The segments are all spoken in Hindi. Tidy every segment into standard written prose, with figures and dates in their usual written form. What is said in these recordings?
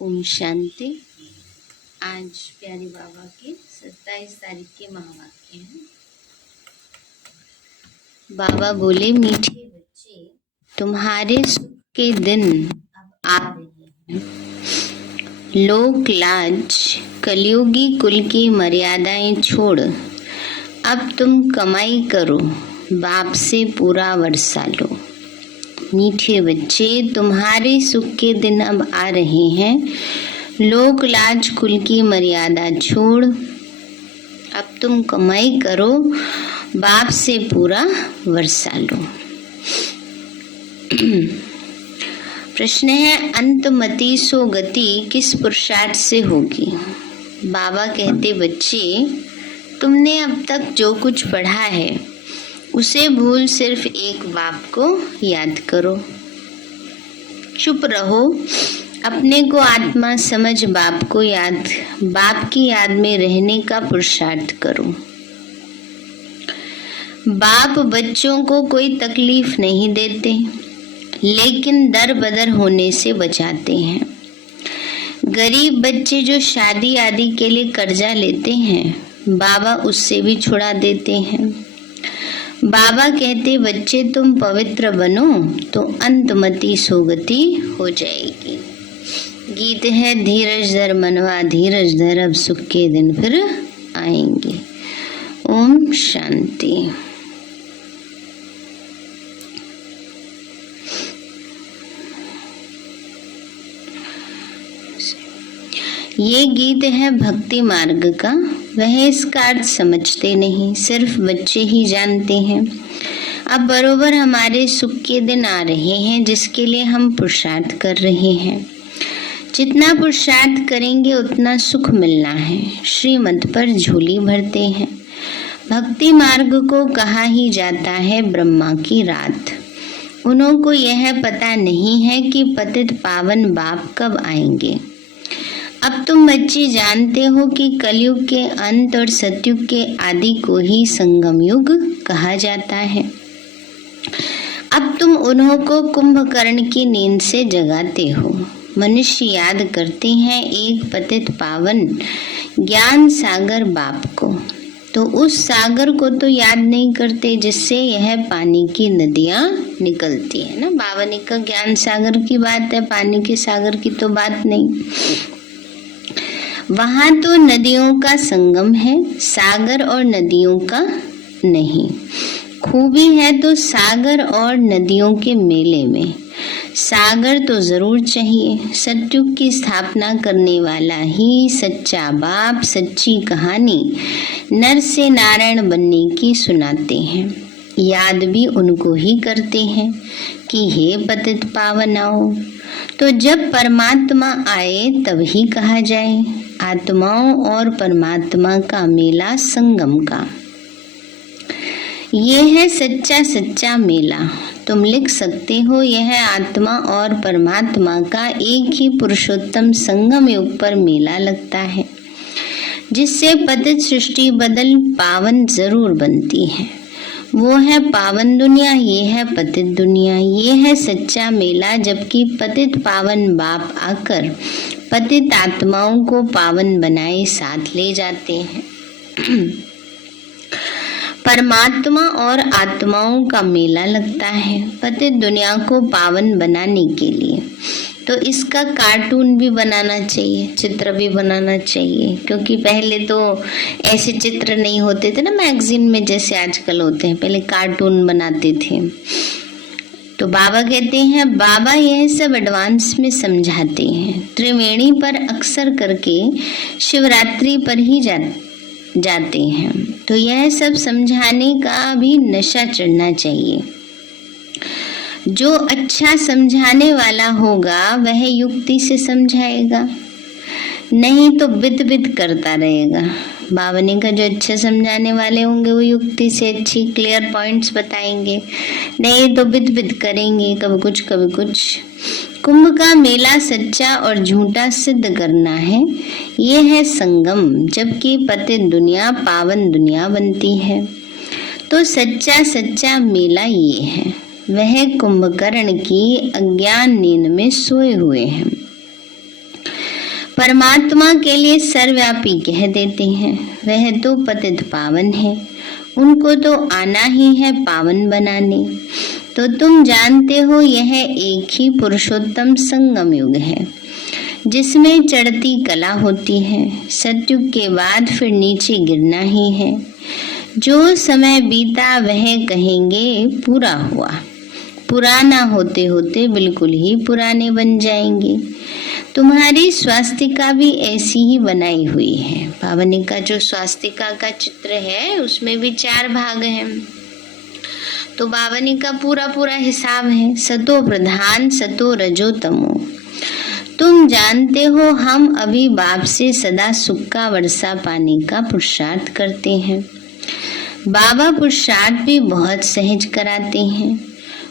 ओम शांति। आज प्यारे बाबा के 27 तारीख के महावाक्य हैं। बाबा बोले, मीठे बच्चे, तुम्हारे सुख के दिन अब आ रहे हैं। लोक लाज कलयुगी कुल की मर्यादाएं छोड़ अब तुम कमाई करो, बाप से पूरा वर्षा लो। मीठे बच्चे, तुम्हारे सुख के दिन अब आ रहे हैं। लोक लाज कुल की मर्यादा छोड़ अब तुम कमाई करो, बाप से पूरा वर्षा लो। प्रश्न है, अंतमति सो गति किस पुरुषार्थ से होगी? बाबा कहते, बच्चे, तुमने अब तक जो कुछ पढ़ा है उसे भूल सिर्फ एक बाप को याद करो। चुप रहो, अपने को आत्मा समझ बाप को याद, बाप की याद में रहने का पुरुषार्थ करो। बाप बच्चों को कोई तकलीफ नहीं देते, लेकिन दर बदर होने से बचाते हैं। गरीब बच्चे जो शादी आदि के लिए कर्जा लेते हैं, बाबा उससे भी छुड़ा देते हैं। बाबा कहते, बच्चे, तुम पवित्र बनो तो अंतमति सोगति हो जाएगी। गीत है, धीरज धर मनवा धीरज धर, अब सुख के दिन फिर आएंगे। ओम शांति। ये गीत है भक्ति मार्ग का। वह इसका अर्थ समझते नहीं, सिर्फ बच्चे ही जानते हैं। अब बरोबर हमारे सुख के दिन आ रहे हैं, जिसके लिए हम पुरुषार्थ कर रहे हैं। जितना पुरुषार्थ करेंगे उतना सुख मिलना है। श्रीमत पर झोली भरते हैं। भक्ति मार्ग को कहा ही जाता है ब्रह्मा की रात। उन्हों को यह पता नहीं है कि पतित पावन बाप कब आएंगे। अब तुम बच्चे जानते हो कि कलयुग के अंत और सतयुग के आदि को ही संगम युग कहा जाता है। अब तुम उन्हों को कुंभकर्ण की नींद से जगाते हो। मनुष्य याद करते हैं एक पतित पावन ज्ञान सागर बाप को, तो उस सागर को तो याद नहीं करते जिससे यह पानी की नदियां निकलती है ना। बाबा ने कहा ज्ञान सागर की बात है, पानी के सागर की तो बात नहीं। वहां तो नदियों का संगम है, सागर और नदियों का नहीं। खूबी है तो सागर और नदियों के मेले में। सागर तो जरूर चाहिए। सतयुग की स्थापना करने वाला ही सच्चा बाप सच्ची कहानी नर से नारायण बनने की सुनाते हैं। याद भी उनको ही करते हैं कि हे पतित पावन आओ। तो जब परमात्मा आए तब ही कहा जाए, आत्माओं और परमात्मा का मेला संगम का। ये है सच्चा सच्चा मेला। तुम लिख सकते हो, यह आत्मा और परमात्मा का एक ही पुरुषोत्तम संगम युग पर मेला लगता है, जिससे पतित सृष्टि बदल पावन जरूर बनती है। वो है पावन दुनिया, ये है पतित दुनिया। ये है सच्चा मेला, जबकि पतित पावन बाप आकर पतित आत्माओं को पावन बनाए साथ ले जाते हैं। परमात्मा और आत्माओं का मेला लगता है पतित दुनिया को पावन बनाने के लिए। तो इसका कार्टून भी बनाना चाहिए, चित्र भी बनाना चाहिए, क्योंकि पहले तो ऐसे चित्र नहीं होते थे ना मैगजीन में जैसे आजकल होते हैं। पहले कार्टून बनाते थे। तो बाबा कहते हैं, बाबा यह सब एडवांस में समझाते हैं। त्रिवेणी पर अक्सर करके शिवरात्रि पर ही जाते हैं। तो यह सब समझाने का भी नशा चढ़ना चाहिए। जो अच्छा समझाने वाला होगा वह युक्ति से समझाएगा, नहीं तो बिद बिद करता रहेगा। बाबा ने कहा जो अच्छे समझाने वाले होंगे वो युक्ति से अच्छी क्लियर पॉइंट्स बताएंगे, नहीं तो बिद बिद करेंगे, कभी कुछ कभी कुछ। कुंभ का मेला सच्चा और झूठा सिद्ध करना है। ये है संगम, जबकि पतित दुनिया पावन दुनिया बनती है। तो सच्चा सच्चा मेला ये है। वह कुंभकर्ण की अज्ञान नींद में सोए हुए हैं। परमात्मा के लिए सर्वव्यापी कह देते हैं, वह तो पतित पावन है, उनको तो आना ही है पावन बनाने। तो तुम जानते हो यह एक ही पुरुषोत्तम संगम युग है, जिसमें चढ़ती कला होती है। सतयुग के बाद फिर नीचे गिरना ही है। जो समय बीता वह कहेंगे पूरा हुआ, पुराना होते होते बिल्कुल ही पुराने बन जाएंगे। तुम्हारी स्वास्तिका भी ऐसी ही बनाई हुई है। पावनिका जो स्वास्तिका का चित्र है उसमें भी 4 भाग हैं। तो पावनिका पूरा पूरा हिसाब है, सतो प्रधान सतो रजो तमो। तुम जानते हो हम अभी बाप से सदा सुख का वर्षा पाने का पुरुषार्थ करते हैं। बाबा पुरुषार्थ भी बहुत सहज कराते हैं,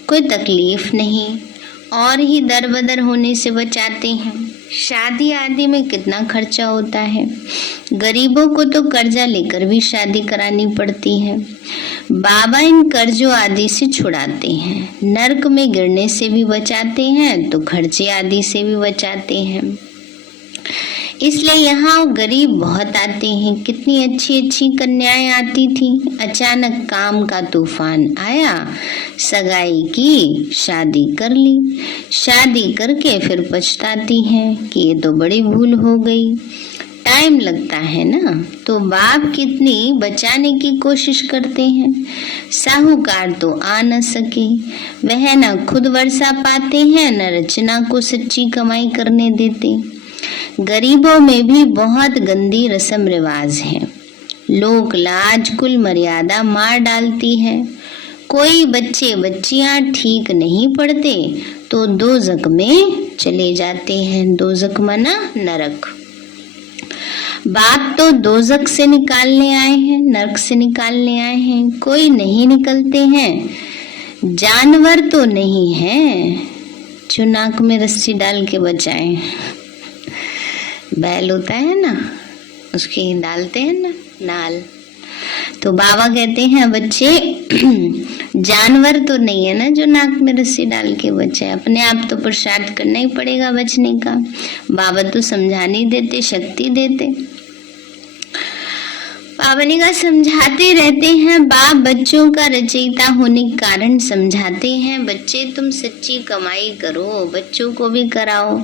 कोई तकलीफ नहीं और ही दर बदर होने से बचाते हैं। शादी आदि में कितना खर्चा होता है, गरीबों को तो कर्जा लेकर भी शादी करानी पड़ती है। बाबा इन कर्जों आदि से छुड़ाते हैं, नरक में गिरने से भी बचाते हैं तो खर्चे आदि से भी बचाते हैं। इसलिए यहाँ गरीब बहुत आते हैं। कितनी अच्छी अच्छी कन्याएं आती थी, अचानक काम का तूफान आया, सगाई की, शादी कर ली, शादी करके फिर पछताती हैं कि ये तो बड़ी भूल हो गई। टाइम लगता है ना, तो बाप कितनी बचाने की कोशिश करते हैं। साहूकार तो आ न सके, वह न खुद वर्षा पाते हैं न रचना को सच्ची कमाई करने देते। गरीबों में भी बहुत गंदी रस्म रिवाज है, लोक लाज कुल मर्यादा मार डालती है। कोई बच्चे बच्चियां ठीक नहीं पढ़ते तो दोजक में चले जाते हैं। दोजक मना नरक। बाप तो दोजक से निकालने आए हैं, नरक से निकालने आए हैं, कोई नहीं निकलते हैं। जानवर तो नहीं है जो नाक में रस्सी डाल के बचाए। बैल होता है ना, उसके डालते हैं ना नाल। तो बाबा कहते हैं बच्चे जानवर तो नहीं है ना जो नाक में रस्सी डाल के बचे, अपने आप तो पुरुषार्थ करना ही पड़ेगा बचने का। बाबा तो समझा नहीं देते, शक्ति देते। पावनिका समझाते रहते हैं, बाप बच्चों का रचयिता होने के कारण समझाते हैं, बच्चे तुम सच्ची कमाई करो, बच्चों को भी कराओ।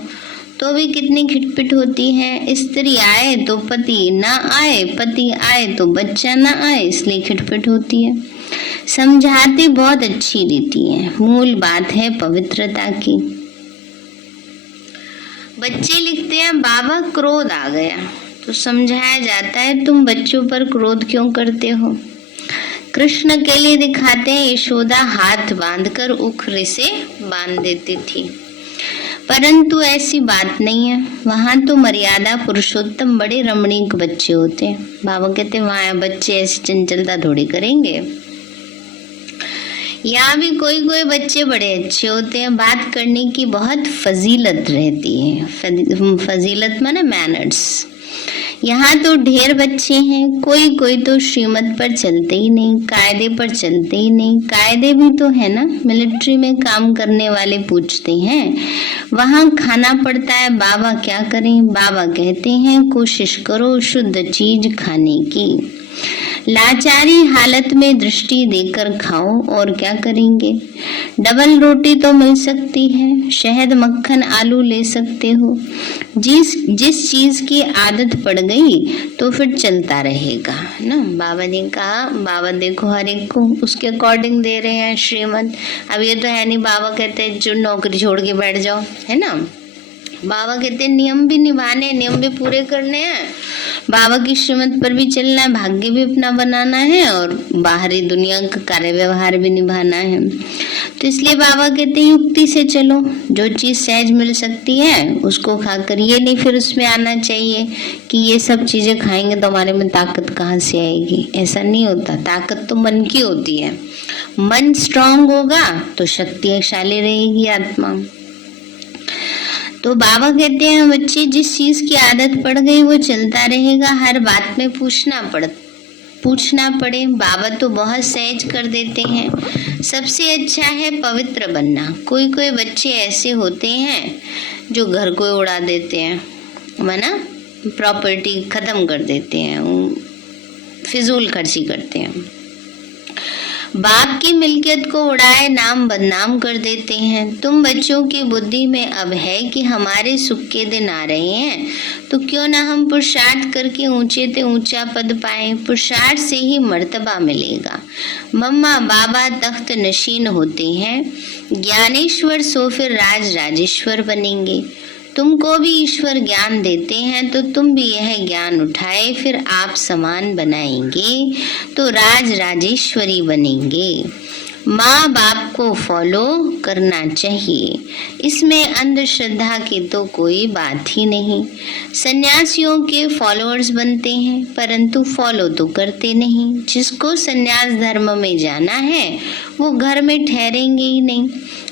तो भी कितनी खिटपिट होती है। स्त्री आए तो पति ना आए, पति आए तो बच्चा ना आए, इसलिए खिटपिट होती है। समझाते बहुत अच्छी रीति है, मूल बात है पवित्रता की। बच्चे लिखते हैं बाबा क्रोध आ गया, तो समझाया जाता है तुम बच्चों पर क्रोध क्यों करते हो। कृष्ण के लिए दिखाते हैं, यशोदा हाथ बांधकर उखरे से बांध देती थी, परंतु ऐसी बात नहीं है। वहां तो मर्यादा पुरुषोत्तम बड़े रमणीक बच्चे होते हैं। बाबा कहते हैं वहां बच्चे ऐसी चंचलता थोड़ी करेंगे। यहाँ भी कोई कोई बच्चे बड़े अच्छे होते हैं, बात करने की बहुत फजीलत रहती है। फजीलत माने मैनर्स। यहाँ तो ढेर बच्चे हैं, कोई कोई तो श्रीमत पर चलते ही नहीं, कायदे पर चलते ही नहीं। कायदे भी तो है ना, मिलिट्री में काम करने वाले पूछते हैं, वहाँ खाना पड़ता है, बाबा क्या करें। बाबा कहते हैं कोशिश करो शुद्ध चीज खाने की। लाचारी हालत में दृष्टि देकर खाओ, और क्या करेंगे। डबल रोटी तो मिल सकती है, शहद मक्खन आलू ले सकते हो। जिस चीज की आदत पड़ गई तो फिर चलता रहेगा ना। बाबा ने कहा, बाबा देखो हर एक को उसके अकॉर्डिंग दे रहे हैं श्रीमत। अब ये तो है नहीं बाबा कहते हैं जो नौकरी छोड़ के बैठ जाओ, है ना। बाबा कहते हैं नियम भी निभाने, नियम भी पूरे करने हैं, बाबा की श्रीमत पर भी चलना है, भाग्य भी अपना बनाना है और बाहरी दुनिया का कार्य व्यवहार भी निभाना है। तो इसलिए बाबा कहते हैं युक्ति से चलो, जो चीज सहज मिल सकती है उसको खाकर, ये नहीं फिर उसमें आना चाहिए कि ये सब चीजें खाएंगे तो हमारे में ताकत कहाँ से आएगी। ऐसा नहीं होता, ताकत तो मन की होती है। मन स्ट्रांग होगा तो शक्तिशाली रहेगी आत्मा। तो बाबा कहते हैं बच्चे जिस चीज की आदत पड़ गई वो चलता रहेगा, हर बात में पूछना पड़े। बाबा तो बहुत सहज कर देते हैं। सबसे अच्छा है पवित्र बनना। कोई कोई बच्चे ऐसे होते हैं जो घर को उड़ा देते हैं, माना प्रॉपर्टी खत्म कर देते हैं, फिजूल खर्ची करते हैं। बाप की मिल्कियत को उड़ाए नाम बदनाम कर देते हैं। तुम बच्चों की बुद्धि में अब है कि हमारे सुख के दिन आ रहे हैं, तो क्यों ना हम पुरुषार्थ करके ऊंचे से ऊंचा पद पाए। पुरुषार्थ से ही मर्तबा मिलेगा। मम्मा बाबा तख्त नशीन होते हैं, ज्ञानेश्वर सो फिर राज राजेश्वर बनेंगे। तुमको भी ईश्वर ज्ञान देते हैं, तो तुम भी यह ज्ञान उठाए फिर आप समान बनाएंगे तो राज राजेश्वरी बनेंगे। माँ बाप को फॉलो करना चाहिए, इसमें अंधश्रद्धा की तो कोई बात ही नहीं। सन्यासियों के फॉलोअर्स बनते हैं परंतु फॉलो तो करते नहीं। जिसको सन्यास धर्म में जाना है वो घर में ठहरेंगे ही नहीं,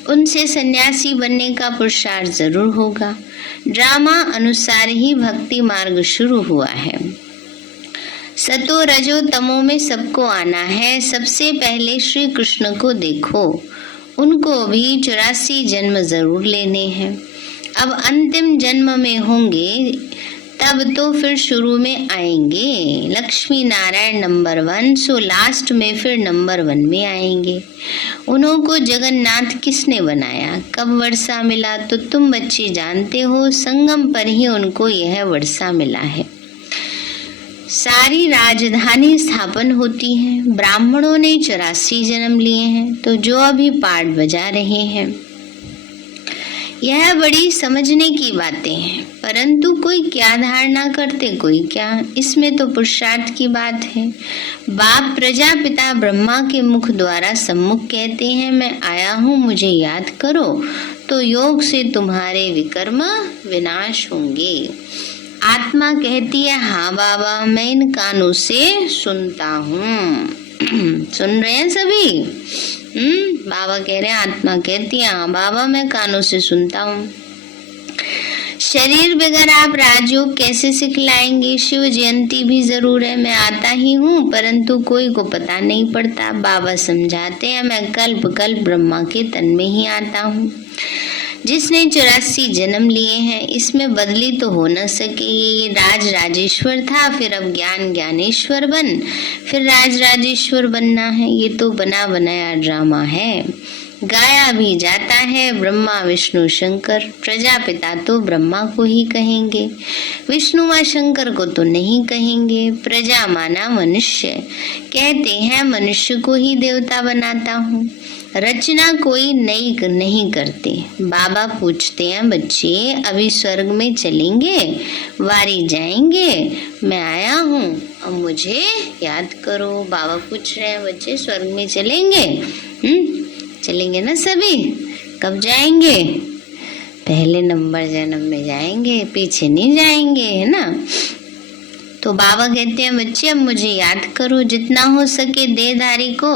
उनसे सन्यासी बनने का पुरुषार्थ जरूर होगा। ड्रामा अनुसार ही भक्ति मार्ग शुरू हुआ है। सतो रजो तमो में सबको आना है। सबसे पहले श्री कृष्ण को देखो, उनको भी 84 जन्म जरूर लेने हैं। अब अंतिम जन्म में होंगे तब तो फिर शुरू में आएंगे। Lakshmi Narayan number 1, so last में फिर नंबर 1 में आएंगे। उन्हों को जगन्नाथ किसने बनाया, कब वर्षा मिला, तो तुम बच्चे जानते हो। संगम पर ही उनको यह वर्षा मिला है। सारी राजधानी स्थापन होती है। ब्राह्मणों ने 84 जन्म लिए हैं, तो जो अभी पाठ बजा रहे हैं। यह बड़ी समझने की बातें हैं, परंतु कोई क्या धारणा करते कोई क्या, इसमें तो पुरुषार्थ की बात है। बाप प्रजापिता ब्रह्मा के मुख द्वारा सम्मुख कहते हैं, मैं आया हूँ मुझे याद करो, तो योग से तुम्हारे विकर्म विनाश होंगे। आत्मा कहती है, हाँ बाबा मैं इन कानों से सुनता हूँ। सुन रहे हैं सभी? बाबा कह रहे हैं, आत्मा कहती है, हाँ बाबा मैं कानों से सुनता हूँ। शरीर बगैर आप राजयोग कैसे सिखलाएंगे? शिव जयंती भी जरूर है, मैं आता ही हूँ परंतु कोई को पता नहीं पड़ता। बाबा समझाते हैं, मैं कल्प कल्प ब्रह्मा के तन में ही आता हूँ। जिसने 84 जन्म लिए हैं, इसमें बदली तो हो न सके। ये राज राजेश्वर था, फिर अब ज्ञान ज्ञानेश्वर बन, फिर राज राजेश्वर बनना है। ये तो बना बनाया ड्रामा है। गाया भी जाता है ब्रह्मा विष्णु शंकर, प्रजापिता तो ब्रह्मा को ही कहेंगे, विष्णु व शंकर को तो नहीं कहेंगे। प्रजा माना मनुष्य, कहते हैं मनुष्य को ही देवता बनाता हूँ। रचना कोई नई नहीं करते। बाबा पूछते हैं, बच्चे अभी स्वर्ग में चलेंगे, वारी जाएंगे, मैं आया हूँ अब मुझे याद करो। बाबा पूछ रहे हैं, बच्चे स्वर्ग में चलेंगे? चलेंगे ना सभी? कब जाएंगे? पहले नंबर जन्म में जाएंगे, पीछे नहीं जाएंगे, है ना? तो बाबा कहते हैं, बच्चे अब मुझे याद करो, जितना हो सके देहधारी को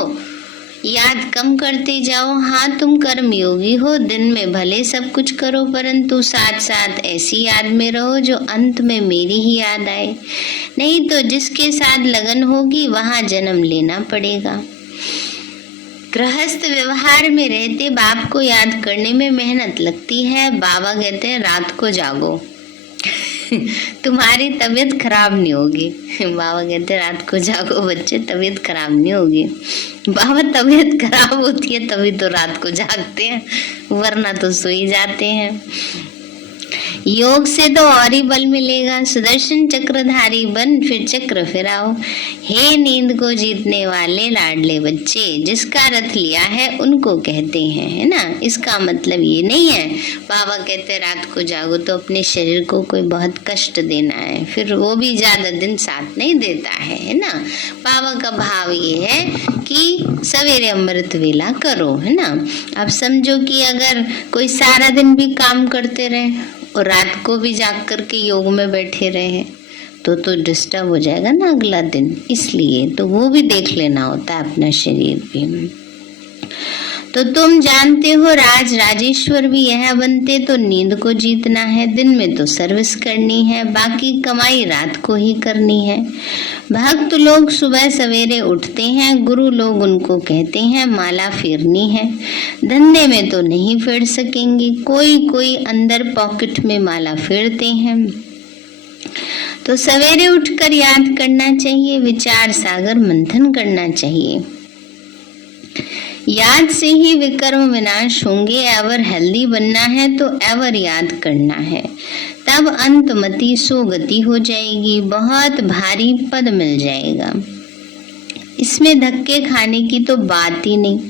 याद कम करते जाओ। हाँ तुम कर्म योगी हो, दिन में भले सब कुछ करो परंतु साथ साथ ऐसी याद में रहो जो अंत में मेरी ही याद आए। नहीं तो जिसके साथ लगन होगी वहां जन्म लेना पड़ेगा। गृहस्थ व्यवहार में रहते बाप को याद करने में मेहनत लगती है। बाबा कहते हैं, रात को जागो तुम्हारी तबीयत खराब नहीं होगी। बाबा कहते हैं, रात को जागो बच्चे, तबीयत खराब नहीं होगी। बाबा तबीयत खराब होती है तभी तो रात को जागते हैं, वरना तो सो ही जाते हैं। योग से तो और ही बल मिलेगा। सुदर्शन चक्रधारी बन फिर चक्र फिराओ। हे नींद को जीतने वाले लाडले बच्चे, जिसका रथ लिया है उनको कहते हैं, है ना? इसका मतलब ये नहीं है बाबा कहते हैं रात को जागो तो अपने शरीर को कोई बहुत कष्ट देना है, फिर वो भी ज्यादा दिन साथ नहीं देता है ना? बाबा का भाव ये है कि सवेरे अमृत वेला करो, है ना? अब समझो कि अगर कोई सारा दिन भी काम करते रहे और रात को भी जाग करके योग में बैठे रहे तो डिस्टर्ब हो जाएगा ना अगला दिन। इसलिए तो वो भी देख लेना होता है अपना शरीर भी। तो तुम जानते हो राज राजेश्वर भी यह बनते तो नींद को जीतना है, दिन में तो सर्विस करनी है, बाकी कमाई रात को ही करनी है। भक्त लोग सुबह सवेरे उठते हैं, गुरु लोग उनको कहते हैं माला फेरनी है। धंधे में तो नहीं फेर सकेंगे, कोई कोई अंदर पॉकेट में माला फेरते हैं। तो सवेरे उठकर याद करना चाहिए, विचार सागर मंथन करना चाहिए। याद से ही विकर्म विनाश होंगे। एवर हेल्दी बनना है तो एवर याद करना है, तब अंतमति सोगति हो जाएगी, बहुत भारी पद मिल जाएगा। इसमें धक्के खाने की तो बात ही नहीं।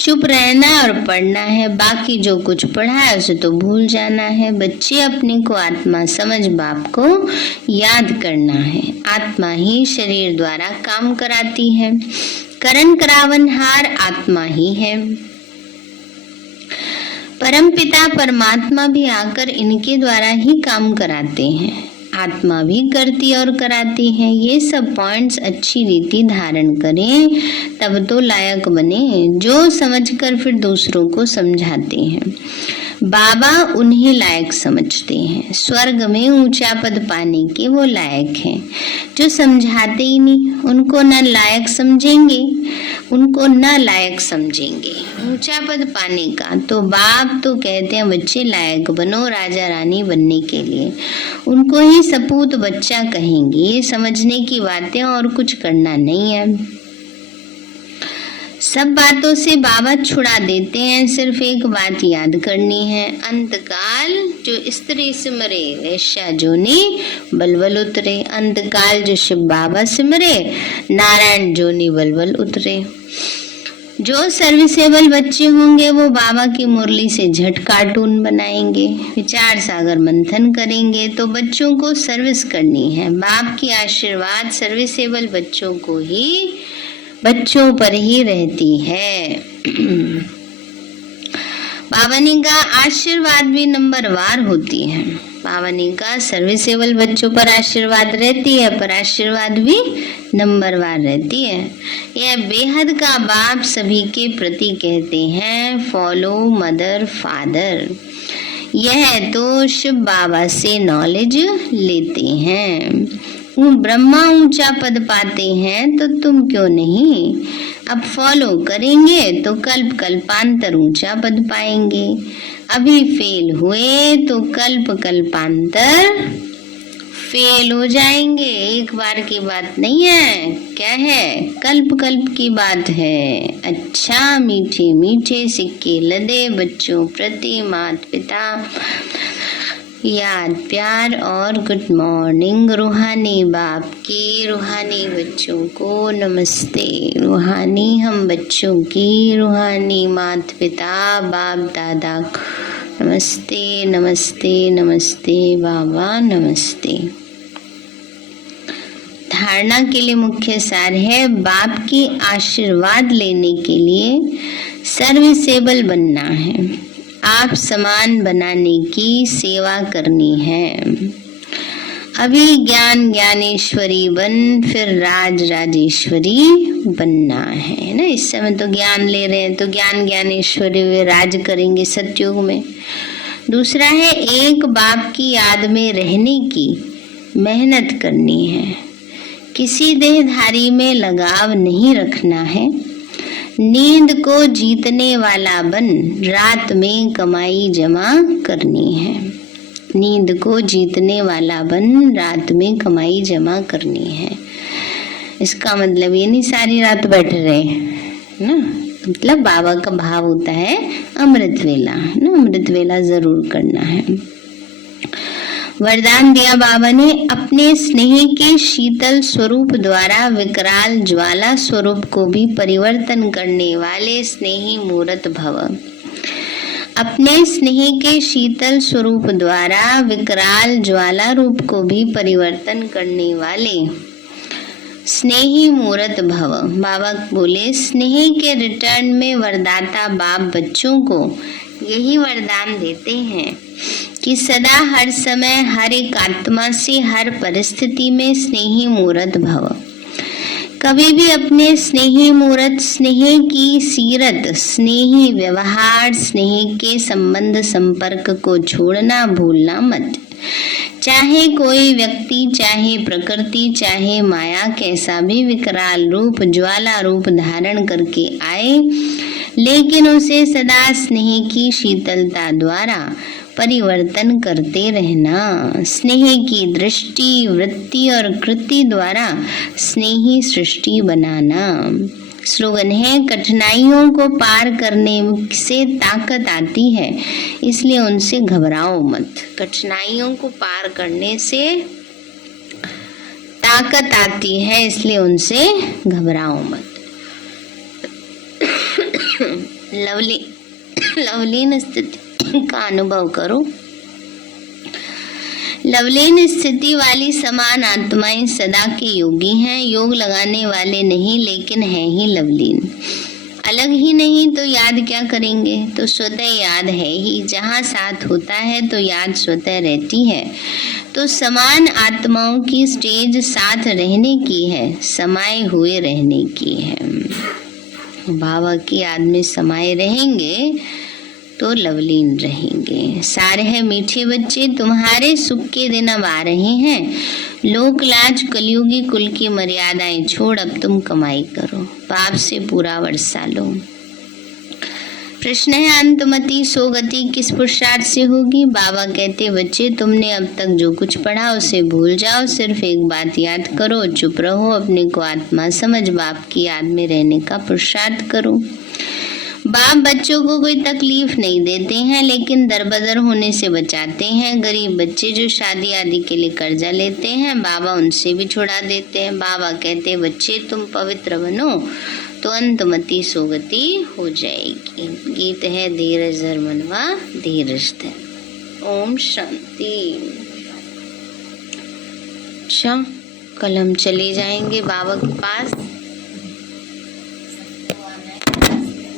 चुप रहना और पढ़ना है, बाकी जो कुछ पढ़ा है उसे तो भूल जाना है। बच्चे अपने को आत्मा समझ बाप को याद करना है। आत्मा ही शरीर द्वारा काम कराती है, करण करावनहार आत्मा ही है। परमपिता परमात्मा भी आकर इनके द्वारा ही काम कराते हैं। आत्मा भी करती और कराती है। ये सब पॉइंट्स अच्छी रीति धारण करें तब तो लायक बने, जो समझकर फिर दूसरों को समझाते हैं। बाबा उन्हें लायक समझते हैं। स्वर्ग में ऊंचा पद पाने के वो लायक हैं। जो समझाते ही नहीं उनको न लायक समझेंगे, उनको न लायक समझेंगे ऊंचा पद पाने का। तो बाप तो कहते हैं बच्चे लायक बनो राजा रानी बनने के लिए। उनको ही सपूत बच्चा कहेंगे। ये समझने की बातें और कुछ करना नहीं है। सब बातों से बाबा छुड़ा देते हैं, सिर्फ एक बात याद करनी है। अंतकाल जो स्त्री सिमरे वैश्या जोनी बलबल उतरे। अंतकाल जो शिव बाबा सिमरे नारायण जोनी बलबल उतरे। जो सर्विसेबल बच्चे होंगे वो बाबा की मुरली से झट कार्टून बनाएंगे, विचार सागर मंथन करेंगे। तो बच्चों को सर्विस करनी है। बाप की आशीर्वाद सर्विसेबल बच्चों पर ही रहती है। पावनी का आशीर्वाद भी नंबरवार होती है। पावनी का सर्विसेबल बच्चों पर आशीर्वाद रहती है, पर आशीर्वाद भी नंबरवार रहती है। यह बेहद का बाप सभी के प्रति कहते हैं, फॉलो मदर फादर। यह तो शिव बाबा से नॉलेज लेते हैं। वो ब्रह्मा ऊंचा पद पाते हैं तो तुम क्यों नहीं? अब फॉलो करेंगे तो कल्प कल्पांतर ऊंचा पद पाएंगे। अभी फेल हुए तो कल्प कल्पांतर फेल हो जाएंगे। एक बार की बात नहीं है, क्या है? कल्प कल्प की बात है। अच्छा, मीठे मीठे सिक्के लदे बच्चों प्रति माता पिता याद प्यार और गुड मॉर्निंग। रूहानी बाप के रूहानी बच्चों को नमस्ते। रूहानी हम बच्चों की रूहानी माता पिता बाप दादा नमस्ते नमस्ते नमस्ते बाबा नमस्ते। धारणा के लिए मुख्य सार है, बाप की आशीर्वाद लेने के लिए सर्विसेबल बनना है। आप समान बनाने की सेवा करनी है। अभी ज्ञान ज्ञानेश्वरी बन, फिर राज राजेश्वरी बनना है ना। इस समय तो ज्ञान ले रहे हैं तो ज्ञान ज्ञानेश्वरी वे राज करेंगे सतयुग में। दूसरा है, एक बाप की याद में रहने की मेहनत करनी है। किसी देहधारी में लगाव नहीं रखना है। नींद को जीतने वाला बन, रात में कमाई जमा करनी है। नींद को जीतने वाला बन, रात में कमाई जमा करनी है। इसका मतलब ये नहीं सारी रात बैठ रहे ना, मतलब बाबा का भाव होता है अमृत वेला ना, अमृत वेला जरूर करना है। वरदान दिया बाबा ने, अपने स्नेह के शीतल स्वरूप द्वारा विकराल ज्वाला स्वरूप को भी परिवर्तन करने वाले स्नेही मूर्त भव। अपने स्नेह के शीतल स्वरूप द्वारा विकराल ज्वाला रूप को भी परिवर्तन करने वाले स्नेही मूर्त भव। बाबा बोले, स्नेह के रिटर्न में वरदाता बाप बच्चों को यही वरदान देते हैं कि सदा हर समय हर एक आत्मा से हर परिस्थिति में स्नेही मूर्त भव। कभी भी अपने स्नेही मूर्त, स्नेह की सीरत, स्नेही व्यवहार, स्नेह के संबंध संपर्क को छोड़ना भूलना मत। चाहे कोई व्यक्ति, चाहे प्रकृति, चाहे माया कैसा भी विकराल रूप ज्वाला रूप धारण करके आए, लेकिन उसे सदा स्नेह की शीतलता द्वारा परिवर्तन करते रहना। स्नेह की दृष्टि, वृत्ति और कृति द्वारा स्नेही सृष्टि बनाना। स्लोगन है, कठिनाइयों को पार करने से ताकत आती है, इसलिए उनसे घबराओ मत। कठिनाइयों को पार करने से ताकत आती है, इसलिए उनसे घबराओ मत। लवलीन स्थिति का अनुभव करो। लवलीन स्थिति वाली समान आत्माएं सदा के योगी हैं। योग लगाने वाले नहीं, लेकिन हैं ही लवलीन। अलग ही नहीं तो याद क्या करेंगे, तो स्वतः याद है ही। जहाँ साथ होता है तो याद स्वतः रहती है। तो समान आत्माओं की स्टेज साथ रहने की है, समाये हुए रहने की है। बाबा की याद में समाये रहेंगे तो लवलीन रहेंगे। सारे हैं मीठे बच्चे, तुम्हारे सुख के दिन अब आ रहे हैं। लोक लाज कलयुगी कुल की मर्यादाएं छोड़ अब तुम कमाई करो, पाप से पूरा वर्षा लो। प्रश्न है, अंतमति सोगति किस पुरुषार्थ से होगी? बाबा कहते, बच्चे तुमने अब तक जो कुछ पढ़ा उसे भूल जाओ, सिर्फ एक बात याद करो, चुप रहो, अपने को आत्मा समझ, बाप की याद में रहने का पुरुषार्थ करो। बाप बच्चों को कोई तकलीफ नहीं देते हैं, लेकिन दरबदर होने से बचाते हैं। गरीब बच्चे जो शादी आदि के लिए कर्जा लेते हैं, बाबा उनसे भी छुड़ा देते हैं। बाबा कहते, बच्चे तुम पवित्र बनो तो अंतमति सोगति हो जाएगी। गीत है, धीरज धर मनवा धीरज धर। ओम शांति। अच्छा, कल हम चले जाएंगे बाबा के पास।